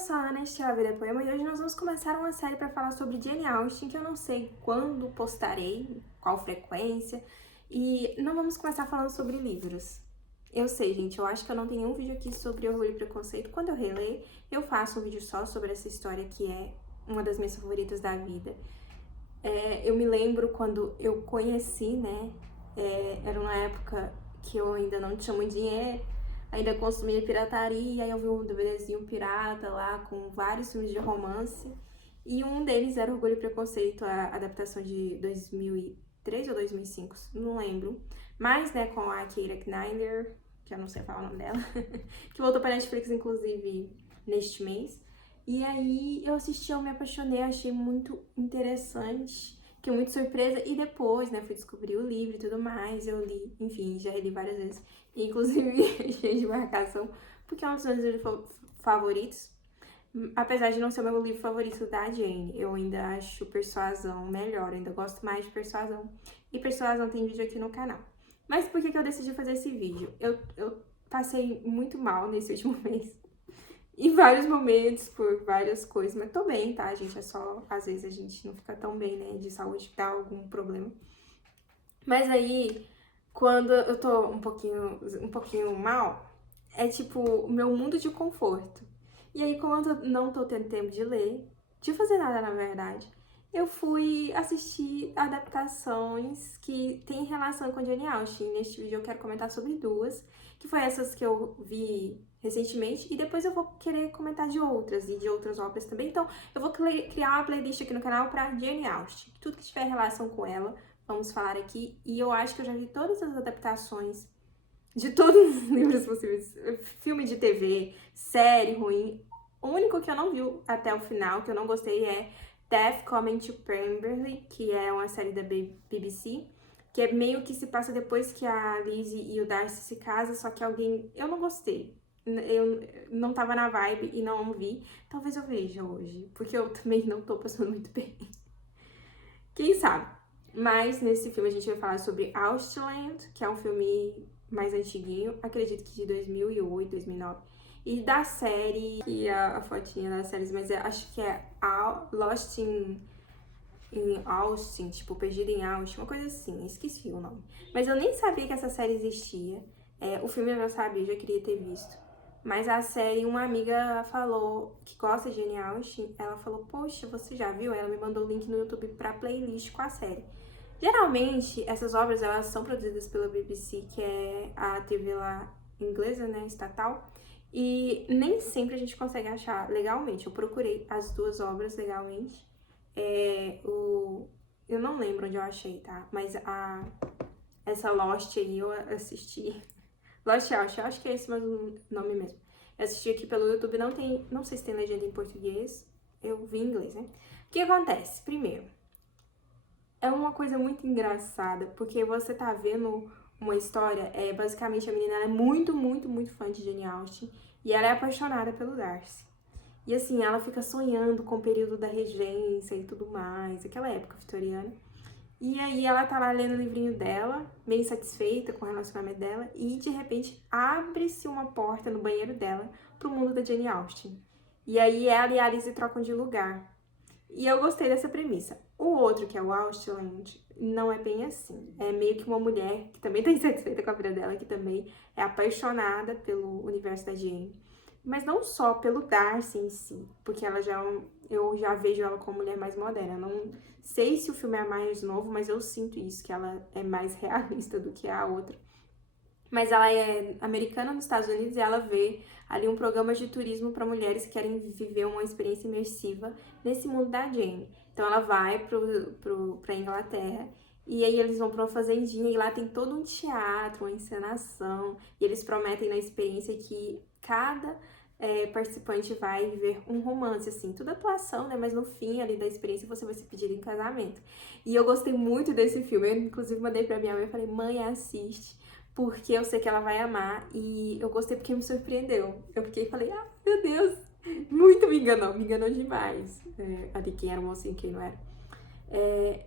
sou a Ana, este é a Vida Poema, e hoje nós vamos começar uma série para falar sobre Jane Austen, que eu não sei quando postarei, qual frequência, e não vamos começar falando sobre livros. Eu sei, gente, eu acho que eu não tenho nenhum vídeo aqui sobre Orgulho e Preconceito. Quando eu reler, eu faço um vídeo só sobre essa história que é uma das minhas favoritas da vida. Eu me lembro quando eu conheci, né, era uma época que eu ainda não tinha muito dinheiro, ainda consumia pirataria, aí eu vi um DVDzinho pirata lá com vários filmes de romance, e um deles era Orgulho e Preconceito, a adaptação de 2003 ou 2005, não lembro, mas, né, com a Keira Knightley, que eu não sei falar o nome dela, que voltou para Netflix, inclusive, neste mês. E aí eu assisti, eu me apaixonei, achei muito interessante, fiquei muito surpresa, e depois, né, fui descobrir o livro e tudo mais, eu li, enfim, já reli várias vezes, inclusive cheio de marcação, porque é um dos meus livros favoritos, apesar de não ser o meu livro favorito da Jane, eu ainda acho Persuasão melhor, eu ainda gosto mais de Persuasão, e Persuasão tem vídeo aqui no canal. Mas por que eu decidi fazer esse vídeo? Eu passei muito mal nesse último mês, em vários momentos, por várias coisas, mas tô bem, tá, gente? É só, às vezes, a gente não fica tão bem, né, de saúde, dá algum problema. Mas aí, quando eu tô um pouquinho mal, é tipo o meu mundo de conforto. E aí, como eu não tô tendo tempo de ler, de fazer nada, na verdade, eu fui assistir adaptações que têm relação com Jane Austen. Neste vídeo eu quero comentar sobre duas, que foi essas que eu vi recentemente, e depois eu vou querer comentar de outras e de outras obras também. Então, eu vou criar uma playlist aqui no canal pra Jane Austen. Tudo que tiver relação com ela, vamos falar aqui. E eu acho que eu já vi todas as adaptações de todos os livros possíveis. Filme de TV, série ruim. O único que eu não vi até o final, que eu não gostei, é Death Coming to Pemberley, que é uma série da BBC, que é meio que se passa depois que a Lizzie e o Darcy se casam, só que alguém... Eu não gostei. Eu não tava na vibe e não vi. Talvez eu veja hoje, porque eu também não tô passando muito bem. Quem sabe? Mas nesse filme a gente vai falar sobre Austenland, que é um filme mais antiguinho, acredito que de 2008, 2009. E da série, que é a fotinha das séries, mas acho que é Lost in Austin, tipo, Perdido em Austin, uma coisa assim, esqueci o nome. Mas eu nem sabia que essa série existia. O filme eu já sabia, eu já queria ter visto. Mas a série, uma amiga falou que gosta de Jane Austen, ela falou, poxa, você já viu? Ela me mandou o link no YouTube pra playlist com a série. Geralmente, essas obras, elas são produzidas pela BBC, que é a TV lá inglesa, né, estatal, e nem sempre a gente consegue achar legalmente. Eu procurei as duas obras legalmente, eu não lembro onde eu achei, tá? Mas essa Lost aí eu assisti. Lost Austen, eu acho que é esse mesmo nome mesmo. Eu assisti aqui pelo YouTube, não sei se tem legenda em português, eu vi em inglês, né? O que acontece? Primeiro, é uma coisa muito engraçada, porque você tá vendo uma história, basicamente a menina ela é muito, muito, muito fã de Jane Austen, e ela é apaixonada pelo Darcy. E assim, ela fica sonhando com o período da regência e tudo mais, aquela época vitoriana. E aí ela tá lá lendo o livrinho dela, meio insatisfeita com o relacionamento dela, e de repente abre-se uma porta no banheiro dela pro mundo da Jane Austen. E aí ela e a Alice trocam de lugar. E eu gostei dessa premissa. O outro, que é o Austenland, não é bem assim. É meio que uma mulher que também tá insatisfeita com a vida dela, que também é apaixonada pelo universo da Jane. Mas não só pelo Darcy em si, porque eu já vejo ela como mulher mais moderna. Não sei se o filme é mais novo, mas eu sinto isso, que ela é mais realista do que a outra. Mas ela é americana nos Estados Unidos e ela vê ali um programa de turismo para mulheres que querem viver uma experiência imersiva nesse mundo da Jane. Então ela vai pra Inglaterra e aí eles vão pra uma fazendinha e lá tem todo um teatro, uma encenação, e eles prometem na experiência que cada participante vai viver um romance, assim, tudo atuação, né? Mas no fim ali da experiência você vai ser pedido em casamento. E eu gostei muito desse filme, eu inclusive mandei pra minha mãe e falei, mãe, assiste, porque eu sei que ela vai amar, e eu gostei porque me surpreendeu. Eu fiquei e falei, meu Deus, muito me enganou demais. Ali quem era o mocinho e quem não era.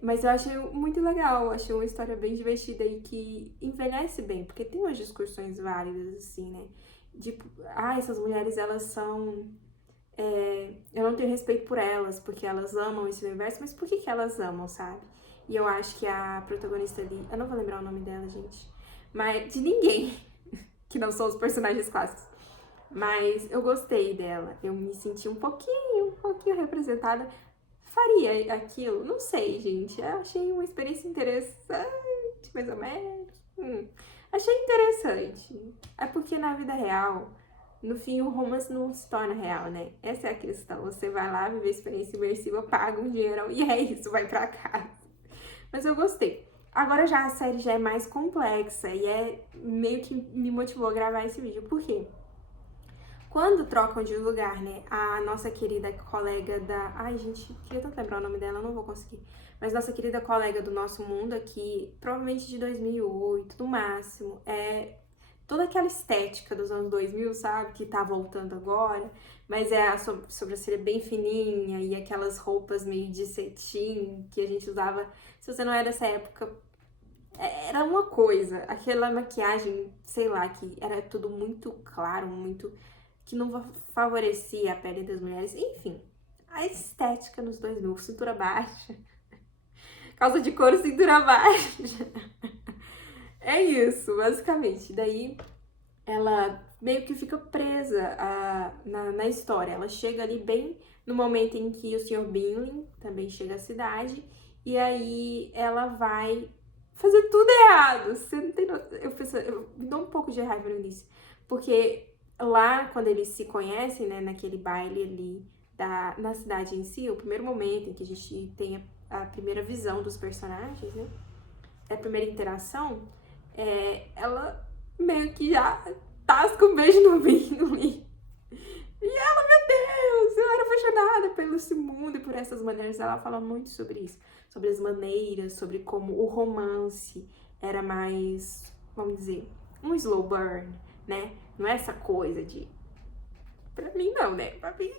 Mas eu achei muito legal, achei uma história bem divertida e que envelhece bem, porque tem umas discussões válidas, assim, né? Essas mulheres, elas são eu não tenho respeito por elas, porque elas amam esse universo, mas por que que elas amam, sabe? E eu acho que a protagonista ali, eu não vou lembrar o nome dela, gente, mas de ninguém, que não são os personagens clássicos. Mas eu gostei dela, eu me senti um pouquinho representada. Faria aquilo? Não sei, gente. Eu achei uma experiência interessante, mais ou menos. Achei interessante. É porque na vida real, no fim, o romance não se torna real, né? Essa é a questão. Você vai lá, viver a experiência imersiva, paga um dinheirão e é isso, vai pra casa. Mas eu gostei. Agora já a série já é mais complexa e é meio que me motivou a gravar esse vídeo. Por quê? Quando trocam de lugar, né, a nossa querida colega da... Ai, gente, queria tanto lembrar o nome dela, não vou conseguir. Mas nossa querida colega do Nosso Mundo aqui, provavelmente de 2008, no máximo, é toda aquela estética dos anos 2000, sabe? Que tá voltando agora, mas é a sobrancelha bem fininha e aquelas roupas meio de cetim que a gente usava. Se você não é dessa época, era uma coisa. Aquela maquiagem, sei lá, que era tudo muito claro, muito... que não favorecia a pele das mulheres. Enfim, a estética nos 2000, cintura baixa. Calça de couro, cintura baixa. É isso, basicamente. Daí ela meio que fica presa na história. Ela chega ali bem no momento em que o Sr. Bingley também chega à cidade. E aí ela vai fazer tudo errado. Você não tem noção. Eu me dou um pouco de raiva no início. Porque lá, quando eles se conhecem, né, naquele baile ali na cidade em si, o primeiro momento em que a gente tem a primeira visão dos personagens, né, a primeira interação, ela meio que já tasca um beijo no Bingley. E ela, meu Deus, eu era apaixonada pelo esse mundo e por essas maneiras. Ela fala muito sobre isso, sobre as maneiras, sobre como o romance era mais, vamos dizer, um slow burn, né? Não é essa coisa de... Pra mim não, né? Pra mim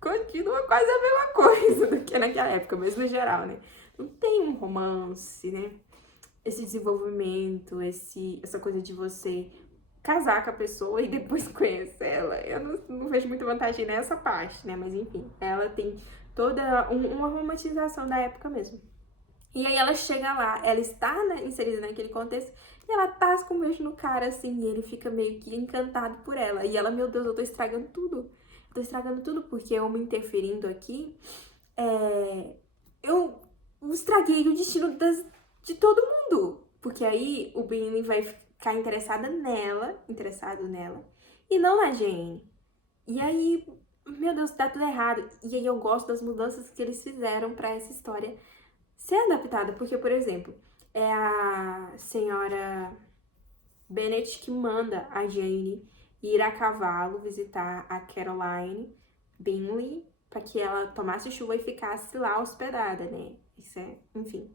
continua quase a mesma coisa do que naquela época, mas no geral, né? Não tem um romance, né? Esse desenvolvimento, essa coisa de você casar com a pessoa e depois conhecer ela. Eu não vejo muita vantagem nessa parte, né? Mas enfim, ela tem toda uma romantização da época mesmo. E aí ela chega lá, ela está, né, inserida naquele contexto, e ela tasca um beijo no cara, assim, e ele fica meio que encantado por ela. E ela, meu Deus, eu tô estragando tudo. Eu tô estragando tudo, porque eu me interferindo aqui, eu estraguei o destino de todo mundo. Porque aí o Bingley vai ficar interessado nela, e não na Jane. E aí, meu Deus, dá tudo errado. E aí eu gosto das mudanças que eles fizeram pra essa história ser adaptada, porque, por exemplo, é a senhora Bennet que manda a Jane ir a cavalo visitar a Caroline Bingley para que ela tomasse chuva e ficasse lá hospedada, né? Isso é, enfim.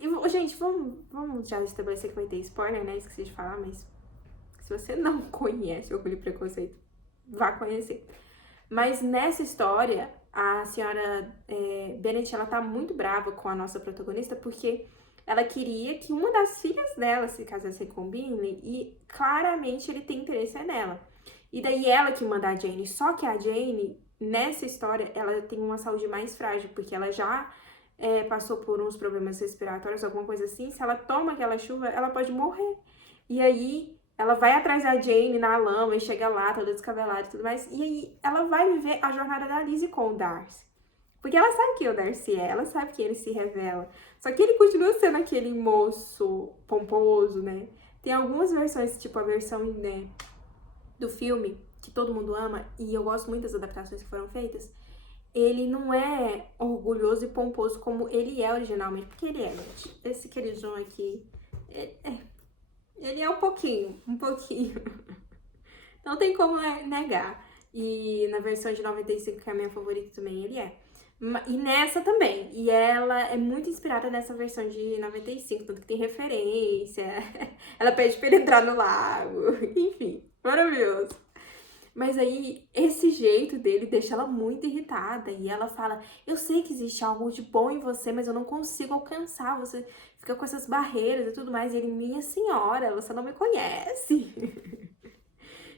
E, gente, vamos já estabelecer que vai ter spoiler, né? Esqueci de falar, mas se você não conhece Orgulho e Preconceito, vá conhecer. Mas nessa história, a senhora Bennet, ela tá muito brava com a nossa protagonista porque ela queria que uma das filhas dela se casasse com o Bingley e claramente ele tem interesse nela. E daí ela que manda a Jane, só que a Jane, nessa história, ela tem uma saúde mais frágil, porque ela já passou por uns problemas respiratórios, alguma coisa assim. Se ela toma aquela chuva, ela pode morrer. E aí ela vai atrás da Jane na lama e chega lá, toda descabelada e tudo mais. E aí ela vai viver a jornada da Lizzie com o Darcy. Porque ela sabe quem o Darcy é, ela sabe que ele se revela. Só que ele continua sendo aquele moço pomposo, né? Tem algumas versões, tipo a versão, né, do filme, que todo mundo ama, e eu gosto muito das adaptações que foram feitas. Ele não é orgulhoso e pomposo como ele é originalmente. Porque ele é, gente. Esse queridão aqui, ele é um pouquinho. Não tem como negar. E na versão de 95, que é a minha favorita também, ele é. E nessa também. E ela é muito inspirada nessa versão de 95, tanto que tem referência. Ela pede pra ele entrar no lago. Enfim, maravilhoso. Mas aí, esse jeito dele deixa ela muito irritada. E ela fala, eu sei que existe algo de bom em você, mas eu não consigo alcançar. Você fica com essas barreiras e tudo mais. E ele, minha senhora, você não me conhece.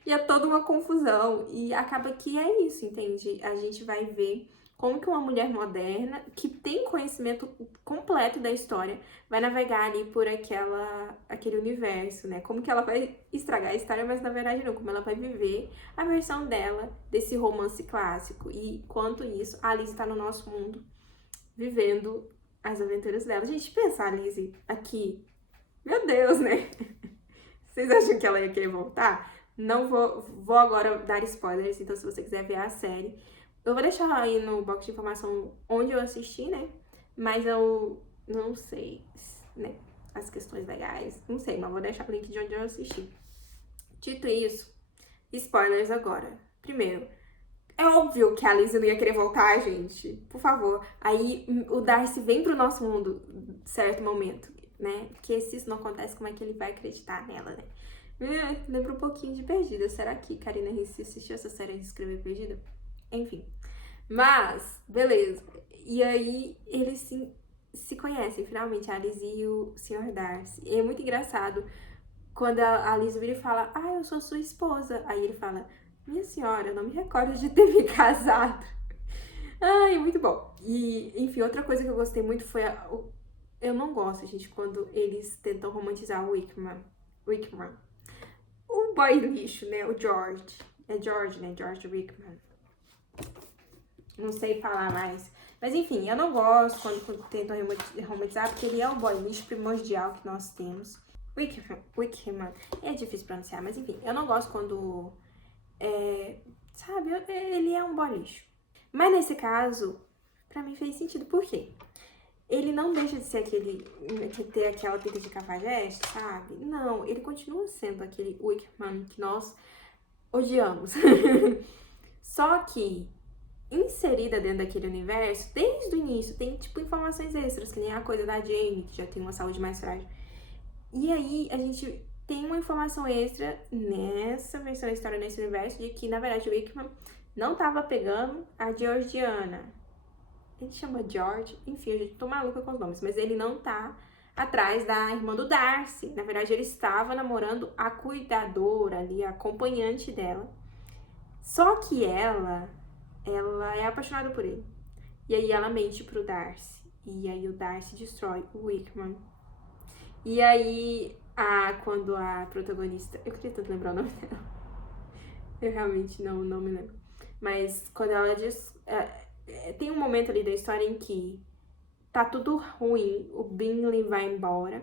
E é toda uma confusão. E acaba que é isso, entende? A gente vai ver como que uma mulher moderna, que tem conhecimento completo da história, vai navegar ali por aquele universo, né? Como que ela vai estragar a história, mas na verdade não. Como ela vai viver a versão dela desse romance clássico. E quanto isso, a Alice tá no nosso mundo, vivendo as aventuras dela. Gente, pensa a Alice aqui. Meu Deus, né? Vocês acham que ela ia querer voltar? Não vou agora dar spoilers, então se você quiser ver a série, eu vou deixar aí no box de informação onde eu assisti, né? Mas eu não sei, né? As questões legais, não sei, mas vou deixar o link de onde eu assisti. Dito isso, spoilers agora. Primeiro, é óbvio que a Lizzie não ia querer voltar, gente. Por favor. Aí o Darcy vem pro nosso mundo, certo momento, né? Porque se isso não acontece, como é que ele vai acreditar nela, né? Lembra um pouquinho de Perdida. Será que Karina Ricci assistiu essa série de Escrever Perdida? Enfim. Mas, beleza. E aí, eles se conhecem, finalmente, a Alice e o Sr. Darcy. E é muito engraçado quando a Alice vira e fala, eu sou sua esposa. Aí ele fala, minha senhora, eu não me recordo de ter me casado. Ai, muito bom. E, enfim, outra coisa que eu gostei muito foi eu não gosto, gente, quando eles tentam romantizar o Wickman. O boy lixo, né? O George. É George, né? George Wickman. Não sei falar mais. Mas enfim, eu não gosto quando tentam romantizar, porque ele é o boy lixo primordial que nós temos. Wickman. É difícil pronunciar, mas enfim, eu não gosto quando. Sabe, ele é um boy lixo. Mas nesse caso, pra mim fez sentido. Por quê? Ele não deixa de ser ter aquela pinta de cafajeste, sabe? Não, ele continua sendo aquele Wickman que nós odiamos. Só que, inserida dentro daquele universo, desde o início, tem, tipo, informações extras, que nem a coisa da Jamie, que já tem uma saúde mais frágil. E aí, a gente tem uma informação extra nessa versão da história, nesse universo, de que, na verdade, o Wickman não tava pegando a Georgiana. Ele chama George, enfim, eu já tô maluca com os nomes, mas ele não tá atrás da irmã do Darcy. Na verdade, ele estava namorando a cuidadora ali, a acompanhante dela. Só que ela é apaixonada por ele. E aí ela mente pro Darcy. E aí o Darcy destrói o Wickman. E aí, quando a protagonista... Eu queria tanto lembrar o nome dela. Eu realmente não me lembro. Mas quando ela diz... tem um momento ali da história em que tá tudo ruim, o Bingley vai embora,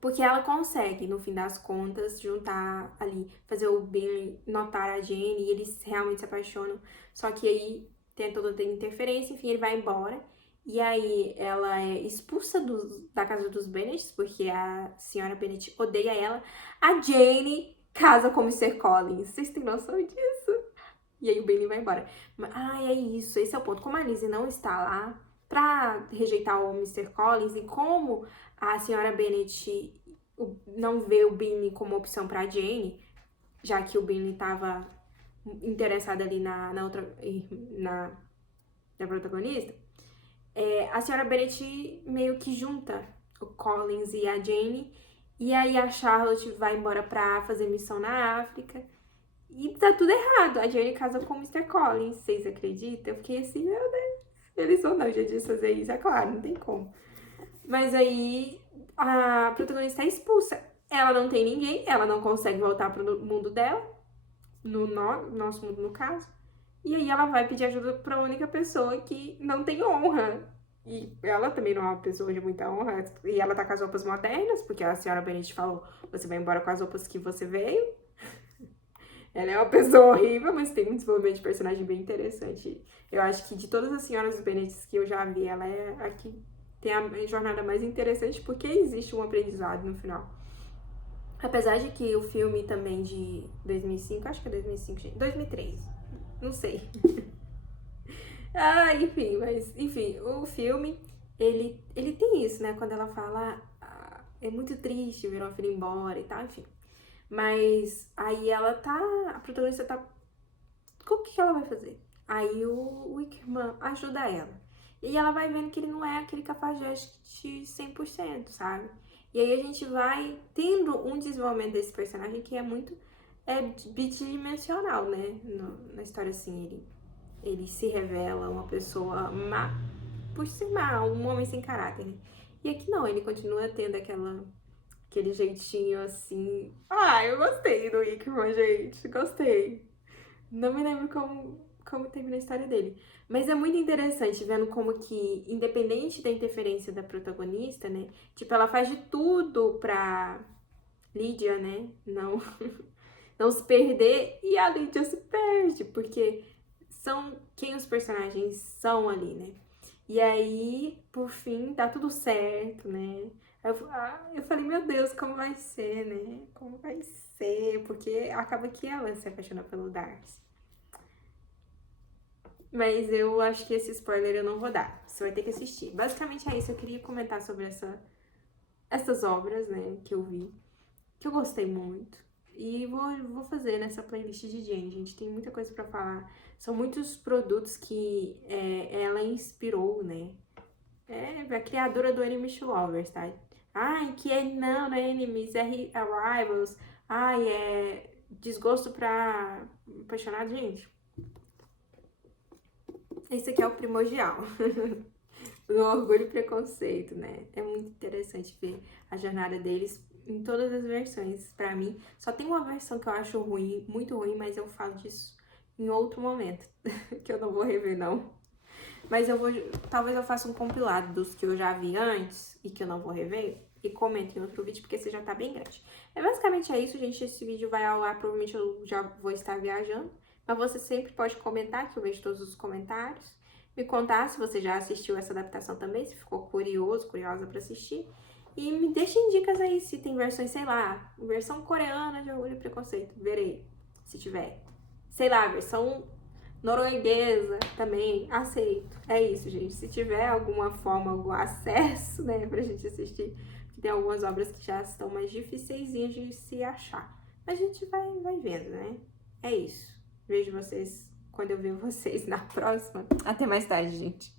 porque ela consegue, no fim das contas, juntar ali, fazer o Bingley notar a Jane e eles realmente se apaixonam. Só que aí tem toda a interferência, enfim, ele vai embora. E aí ela é expulsa da casa dos Bennet, porque a senhora Bennet odeia ela. A Jane casa com o Mr. Collins. Vocês têm noção disso? E aí o Bingley vai embora. É isso, esse é o ponto. Como a Lizzie não está lá pra rejeitar o Mr. Collins, e como a senhora Bennet não vê o Bingley como opção pra Jane, já que o Bingley estava interessado ali na protagonista, a senhora Bennet meio que junta o Collins e a Jane, e aí a Charlotte vai embora pra fazer missão na África. E tá tudo errado. A Jane casa com o Mr. Collins. Vocês acreditam? Eu fiquei assim, meu Deus. Eles vão dar um jeito de fazer isso, é claro, não tem como. Mas aí a protagonista é expulsa. Ela não tem ninguém, ela não consegue voltar pro mundo dela, no nosso mundo no caso. E aí ela vai pedir ajuda pra única pessoa que não tem honra. E ela também não é uma pessoa de muita honra. E ela tá com as roupas modernas, porque a senhora Bennet falou, você vai embora com as roupas que você veio. Ela é uma pessoa horrível, mas tem um desenvolvimento de personagem bem interessante. Eu acho que de todas as senhoras Bennet que eu já vi, ela é a que tem a jornada mais interessante, porque existe um aprendizado no final. Apesar de que o filme também de 2005, acho que é 2005, gente, 2003, não sei. Enfim, o filme, ele tem isso, né? Quando ela fala, é muito triste ver uma filha embora e tal, enfim. Mas aí a protagonista tá... O que ela vai fazer? Aí o Wickman ajuda ela. E ela vai vendo que ele não é aquele cafajeste 100%, sabe? E aí a gente vai tendo um desenvolvimento desse personagem que é muito é bidimensional, né? Na história, assim, ele se revela uma pessoa má por ser má, um homem sem caráter, né? E aqui não, ele continua tendo aquele jeitinho assim. Ah, eu gostei do Hickman, gente, gostei. Não me lembro como termina a história dele. Mas é muito interessante vendo como que, independente da interferência da protagonista, né? Tipo, ela faz de tudo pra Lídia, né? Não se perder e a Lídia se perde, porque são quem os personagens são ali, né? E aí, por fim, dá tudo certo, né? Eu falei, meu Deus, como vai ser, né? Como vai ser? Porque acaba que ela se apaixona pelo Darcy. Mas eu acho que esse spoiler eu não vou dar. Você vai ter que assistir. Basicamente é isso. Eu queria comentar sobre essas obras, né, que eu vi, que eu gostei muito. E vou fazer nessa playlist de Jane, gente. Tem muita coisa pra falar. São muitos produtos que ela inspirou, né? É a criadora do Enemies to Lovers, tá? Ai, que não é Enemies, é Rivals. Ai, é desgosto pra apaixonado, gente. Esse aqui é o primordial. O Orgulho e Preconceito, né? É muito interessante ver a jornada deles em todas as versões. Pra mim, só tem uma versão que eu acho ruim, muito ruim, mas eu falo disso em outro momento, que eu não vou rever, não. Mas talvez eu faça um compilado dos que eu já vi antes e que eu não vou rever e comento em outro vídeo, porque esse já tá bem grande. Basicamente é isso, gente. Esse vídeo vai ao ar, provavelmente eu já vou estar viajando. Mas você sempre pode comentar, que eu vejo todos os comentários. Me contar se você já assistiu essa adaptação também, se ficou curioso, curiosa pra assistir. E me deixem dicas aí se tem versões, sei lá, versão coreana de Orgulho e Preconceito. Verei, se tiver. Sei lá, versão norueguesa também, aceito. É isso, gente. Se tiver alguma forma, algum acesso, né, pra gente assistir, que tem algumas obras que já estão mais difíceis de se achar. A gente vai vendo, né? É isso. Vejo vocês quando eu ver vocês na próxima. Até mais tarde, gente.